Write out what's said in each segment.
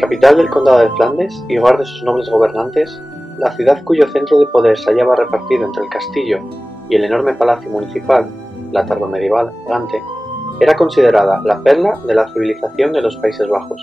Capital del condado de Flandes y hogar de sus nobles gobernantes, la ciudad cuyo centro de poder se hallaba repartido entre el castillo y el enorme palacio municipal, la tardomedieval Gante, era considerada la perla de la civilización de los Países Bajos.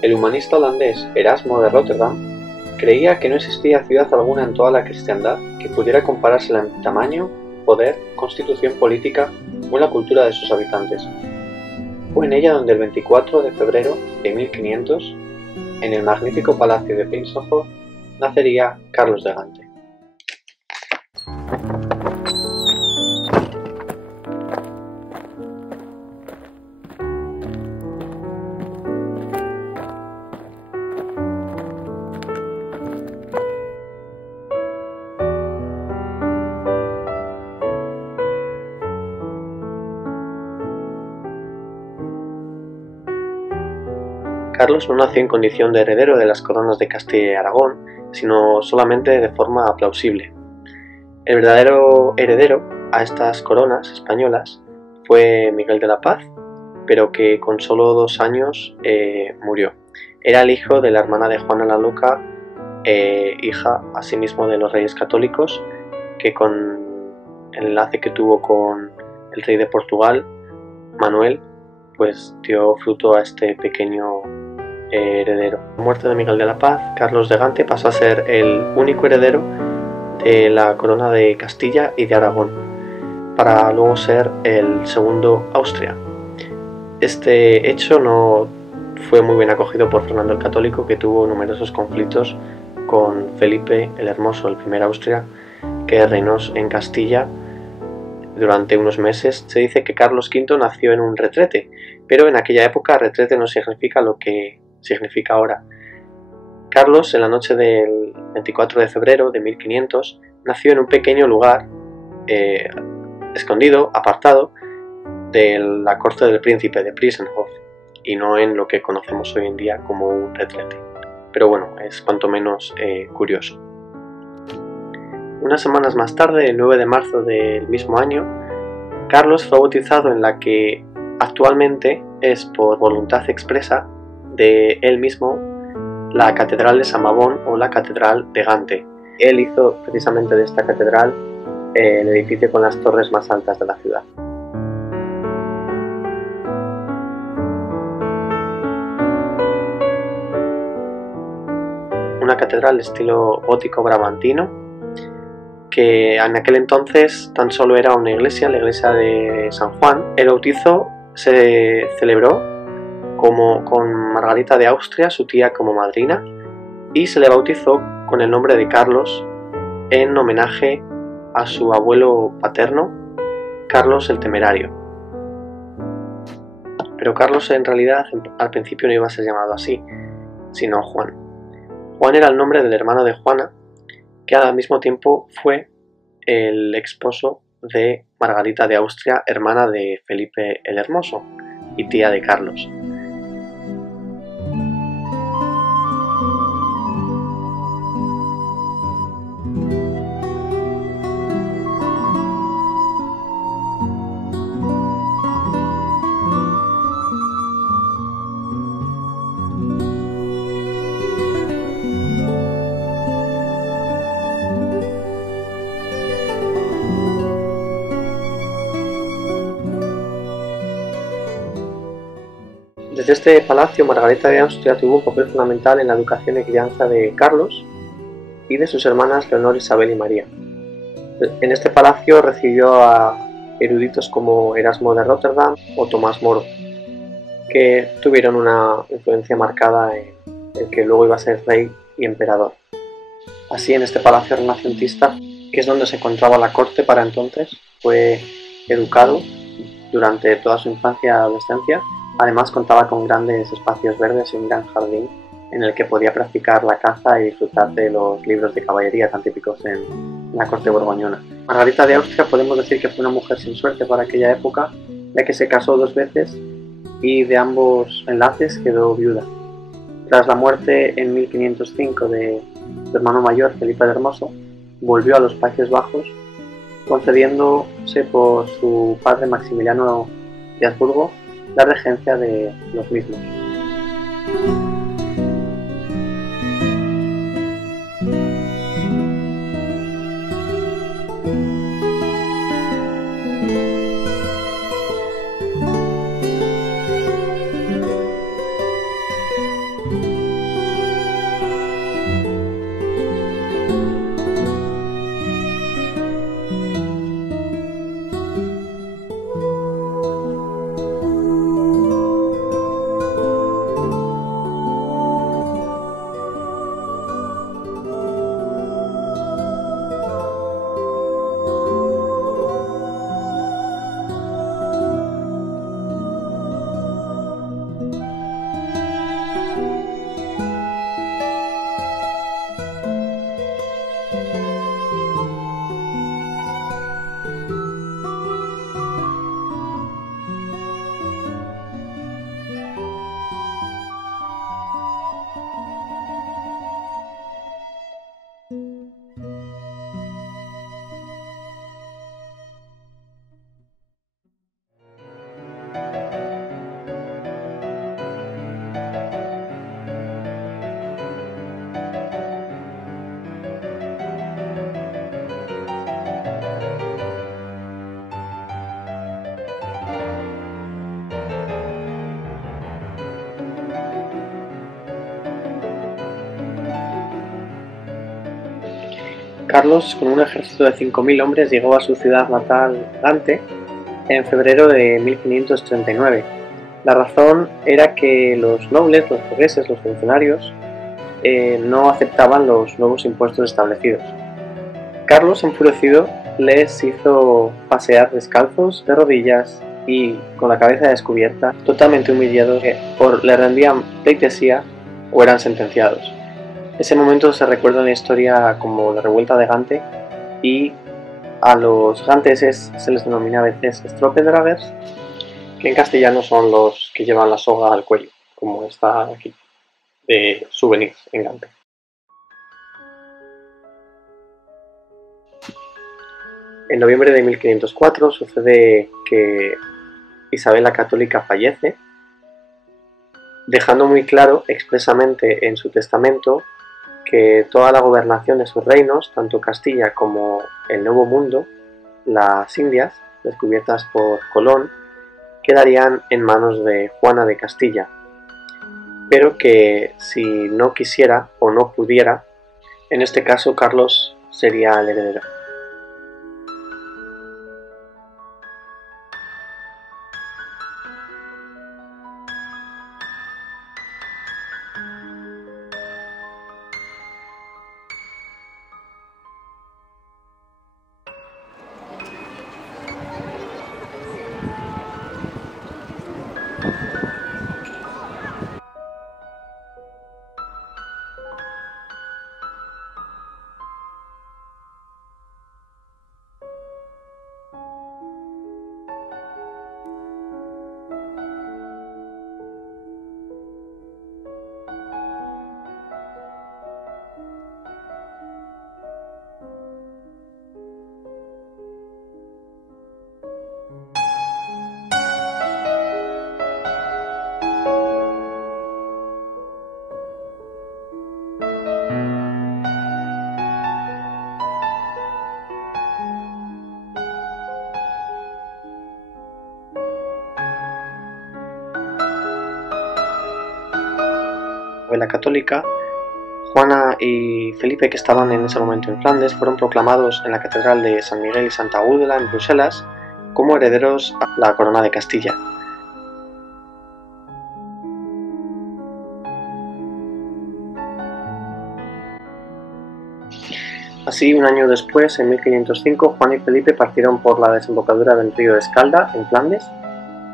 El humanista holandés Erasmo de Rotterdam creía que no existía ciudad alguna en toda la cristiandad que pudiera comparársela en tamaño, poder, constitución política o la cultura de sus habitantes. Fue en ella donde el 24 de febrero de 1500, en el magnífico palacio de Prinsenhof, nacería Carlos de Gante. Carlos no nació en condición de heredero de las coronas de Castilla y Aragón, sino solamente de forma plausible. El verdadero heredero a estas coronas españolas fue Miguel de la Paz, pero que con solo 2 años murió. Era el hijo de la hermana de Juana la Loca, hija asimismo de los reyes católicos, que con el enlace que tuvo con el rey de Portugal, Manuel, pues dio fruto a este pequeño heredero. A la muerte de Miguel de la Paz, Carlos de Gante pasó a ser el único heredero de la corona de Castilla y de Aragón, para luego ser el segundo Austria. Este hecho no fue muy bien acogido por Fernando el Católico, que tuvo numerosos conflictos con Felipe el Hermoso, el primer Austria, que reinó en Castilla durante unos meses. Se dice que Carlos V nació en un retrete, pero en aquella época retrete no significa lo que significa ahora. Carlos, en la noche del 24 de febrero de 1500, nació en un pequeño lugar escondido, apartado de la corte del príncipe de Prinsenhof, y no en lo que conocemos hoy en día como un retrete. Pero bueno, es cuanto menos curioso. Unas semanas más tarde, el 9 de marzo del mismo año, Carlos fue bautizado en la que actualmente es, por voluntad expresa de él mismo, la Catedral de San Mabón o la Catedral de Gante. Él hizo precisamente de esta catedral el edificio con las torres más altas de la ciudad. Una catedral de estilo gótico bramantino, que en aquel entonces tan solo era una iglesia, la iglesia de San Juan. El bautizo se celebró con Margarita de Austria, su tía, como madrina, y se le bautizó con el nombre de Carlos en homenaje a su abuelo paterno, Carlos el Temerario. Pero Carlos en realidad al principio no iba a ser llamado así, sino Juan. Juan era el nombre del hermano de Juana, que al mismo tiempo fue el esposo de Margarita de Austria, hermana de Felipe el Hermoso y tía de Carlos. Desde este palacio, Margarita de Austria tuvo un papel fundamental en la educación y crianza de Carlos y de sus hermanas Leonor, Isabel y María. En este palacio recibió a eruditos como Erasmo de Rotterdam o Tomás Moro, que tuvieron una influencia marcada en el que luego iba a ser rey y emperador. Así, en este palacio renacentista, que es donde se encontraba la corte para entonces, fue educado durante toda su infancia y adolescencia. Además, contaba con grandes espacios verdes y un gran jardín en el que podía practicar la caza y disfrutar de los libros de caballería tan típicos en la corte borgoñona. Margarita de Austria podemos decir que fue una mujer sin suerte para aquella época, ya que se casó 2 veces y de ambos enlaces quedó viuda. Tras la muerte en 1505 de su hermano mayor, Felipe el Hermoso, volvió a los Países Bajos, concediéndose por su padre Maximiliano de Habsburgo la regencia de los mismos. Carlos, con un ejército de 5.000 hombres, llegó a su ciudad natal, Gante, en febrero de 1539. La razón era que los nobles, los burgueses, los funcionarios, no aceptaban los nuevos impuestos establecidos. Carlos, enfurecido, les hizo pasear descalzos, de rodillas y con la cabeza descubierta, totalmente humillados, o le rendían pleitesía o eran sentenciados. Ese momento se recuerda en la historia como la revuelta de Gante, y a los ganteses se les denomina a veces stroopdragers, que en castellano son los que llevan la soga al cuello, como está aquí, de souvenirs en Gante. En noviembre de 1504 sucede que Isabel la Católica fallece, dejando muy claro expresamente en su testamento que toda la gobernación de sus reinos, tanto Castilla como el Nuevo Mundo, las Indias, descubiertas por Colón, quedarían en manos de Juana de Castilla, pero que si no quisiera o no pudiera, en este caso Carlos sería el heredero. novela católica, Juana y Felipe, que estaban en ese momento en Flandes, fueron proclamados en la Catedral de San Miguel y Santa Úrsula en Bruselas como herederos a la corona de Castilla. Así, un año después, en 1505, Juan y Felipe partieron por la desembocadura del río Escalda, en Flandes,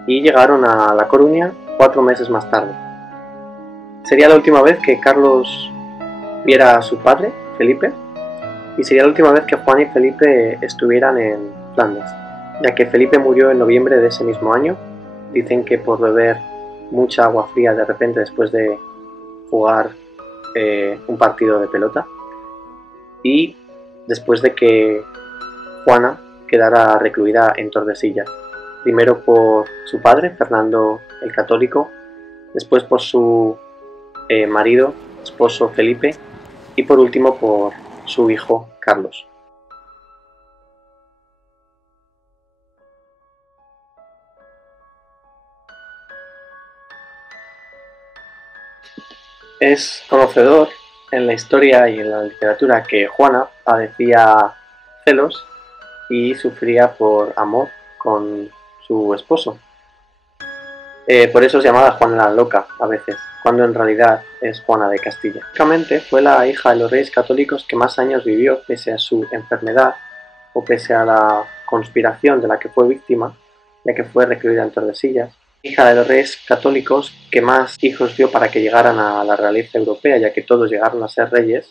y llegaron a La Coruña 4 meses más tarde. Sería la última vez que Carlos viera a su padre, Felipe, y sería la última vez que Juan y Felipe estuvieran en Flandes, ya que Felipe murió en noviembre de ese mismo año. Dicen que por beber mucha agua fría de repente después de jugar un partido de pelota, y después de que Juana quedara recluida en Tordesillas, primero por su padre, Fernando el Católico, después por su marido, esposo Felipe, y por último por su hijo Carlos. Es conocedor en la historia y en la literatura que Juana padecía celos y sufría por amor con su esposo. Por eso es llamada Juana la Loca a veces, cuando en realidad es Juana de Castilla. Básicamente fue la hija de los reyes católicos que más años vivió pese a su enfermedad o pese a la conspiración de la que fue víctima, ya que fue recluida en Tordesillas. Hija de los reyes católicos que más hijos dio para que llegaran a la realeza europea, ya que todos llegaron a ser reyes,